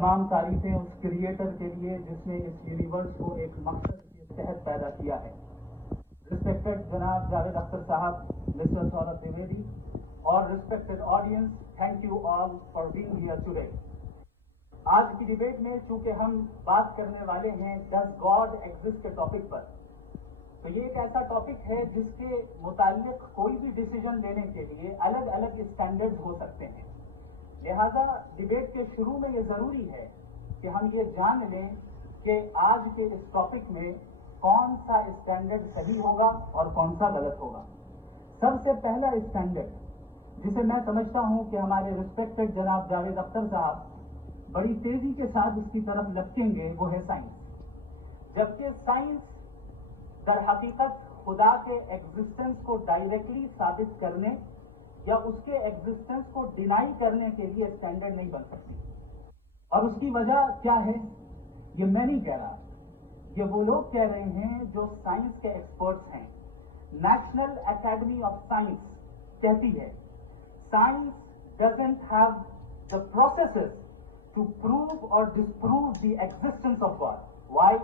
तमाम तारीफें उस क्रिएटर के लिए जिसने इस यूनिवर्स को एक मकसद के तहत पैदा किया है। रिस्पेक्टेड जनाब जावेद अख्तर साहब, मिस्टर सौरभ द्विवेदी और respected audience, thank you all for being here today. आज की डिबेट में चूंकि हम बात करने वाले हैं डज गॉड एग्जिस्ट के टॉपिक पर, तो ये एक ऐसा टॉपिक है जिसके मुताल्लिक कोई भी डिसीजन लेने के लिए अलग अलग स्टैंडर्ड्स हो सकते हैं। लिहाजा डिबेट के शुरू में ये जरूरी है कि हम ये जान लें कि आज के इस टॉपिक में कौन सा स्टैंडर्ड सही होगा और कौन सा गलत होगा। सबसे पहला स्टैंडर्ड जिसे मैं समझता हूं कि हमारे रिस्पेक्टेड जनाब जावेद अख्तर साहब बड़ी तेजी के साथ इसकी तरफ लपकेंगे, वो है साइंस। जबकि साइंस दर हकीकत खुदा के एग्जिस्टेंस को डायरेक्टली साबित करने या उसके एग्जिस्टेंस को डिनाई करने के लिए स्टैंडर्ड नहीं बन सकती। और उसकी वजह क्या है, ये मैं नहीं कह रहा, ये वो लोग कह रहे हैं जो साइंस के एक्सपर्ट्स हैं। नेशनल एकेडमी ऑफ साइंस कहती है science doesn't have the processes to prove और disprove the existence of God. Why?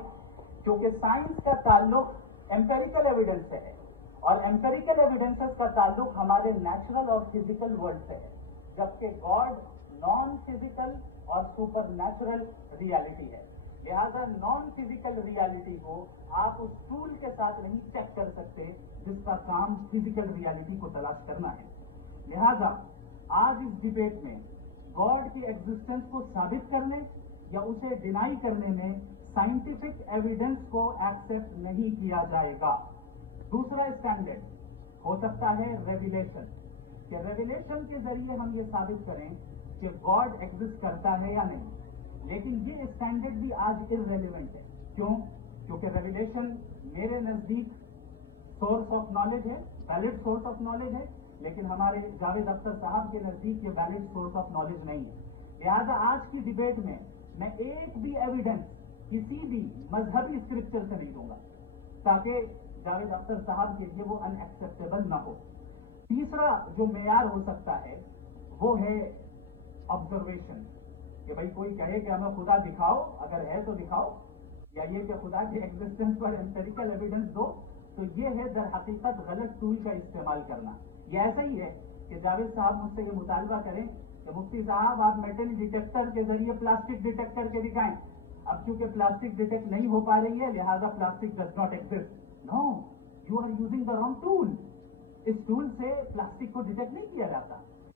क्योंकि साइंस का ताल्लुक एम्पेरिकल एविडेंस से है और एम्पेरिकल एविडेंसेस का ताल्लुक हमारे नेचुरल और फिजिकल वर्ल्ड से है, जबकि गॉड नॉन फिजिकल और सुपर नेचुरल रियलिटी है। लिहाजा नॉन फिजिकल रियलिटी को आप उस टूल के साथ नहीं चेक कर सकते जिसका काम फिजिकल रियलिटी को तलाश करना है। लिहाजा आज इस डिबेट में गॉड की एग्जिस्टेंस को साबित करने या उसे डिनाई करने में साइंटिफिक एविडेंस को एक्सेप्ट नहीं किया जाएगा। दूसरा स्टैंडर्ड हो सकता है रेविलेशन, कि रेविलेशन के जरिए हम ये साबित करें कि गॉड एग्जिस्ट करता है या नहीं। लेकिन ये स्टैंडर्ड भी आज इररेलेवेंट है। क्यों? क्योंकि रेविलेशन मेरे नजदीक सोर्स ऑफ नॉलेज है, वैलिड सोर्स ऑफ नॉलेज है, लेकिन हमारे जावेद अख्तर साहब के नजदीक ये वैलिड सोर्स ऑफ नॉलेज नहीं है। लिहाजा आज की डिबेट में मैं एक भी एविडेंस किसी भी मजहबी स्क्रिप्चर से नहीं दूंगा ताकि जावेद अख्तर साहब के लिए वो अनएक्सेप्टेबल ना हो। तीसरा जो मेयार हो सकता है वो है ऑब्जर्वेशन, कि भाई कोई कहे कि हमें खुदा दिखाओ, अगर है तो दिखाओ, या ये कि खुदा के एग्जिस्टेंस पर एम्पेरिकल एविडेंस दो, तो ये है दर हकीकत गलत टूल का इस्तेमाल करना। ये ऐसा ही है कि जावेद साहब मुझसे ये मुतालबा करें कि मुफ्ती साहब आप मेटल डिटेक्टर के जरिए प्लास्टिक डिटेक्ट करके दिखाएं। अब क्योंकि प्लास्टिक डिटेक्ट नहीं हो पा रही है लिहाजा plastic does not exist. No, you are using the wrong tool. इस टूल से प्लास्टिक को डिटेक्ट नहीं किया जाता।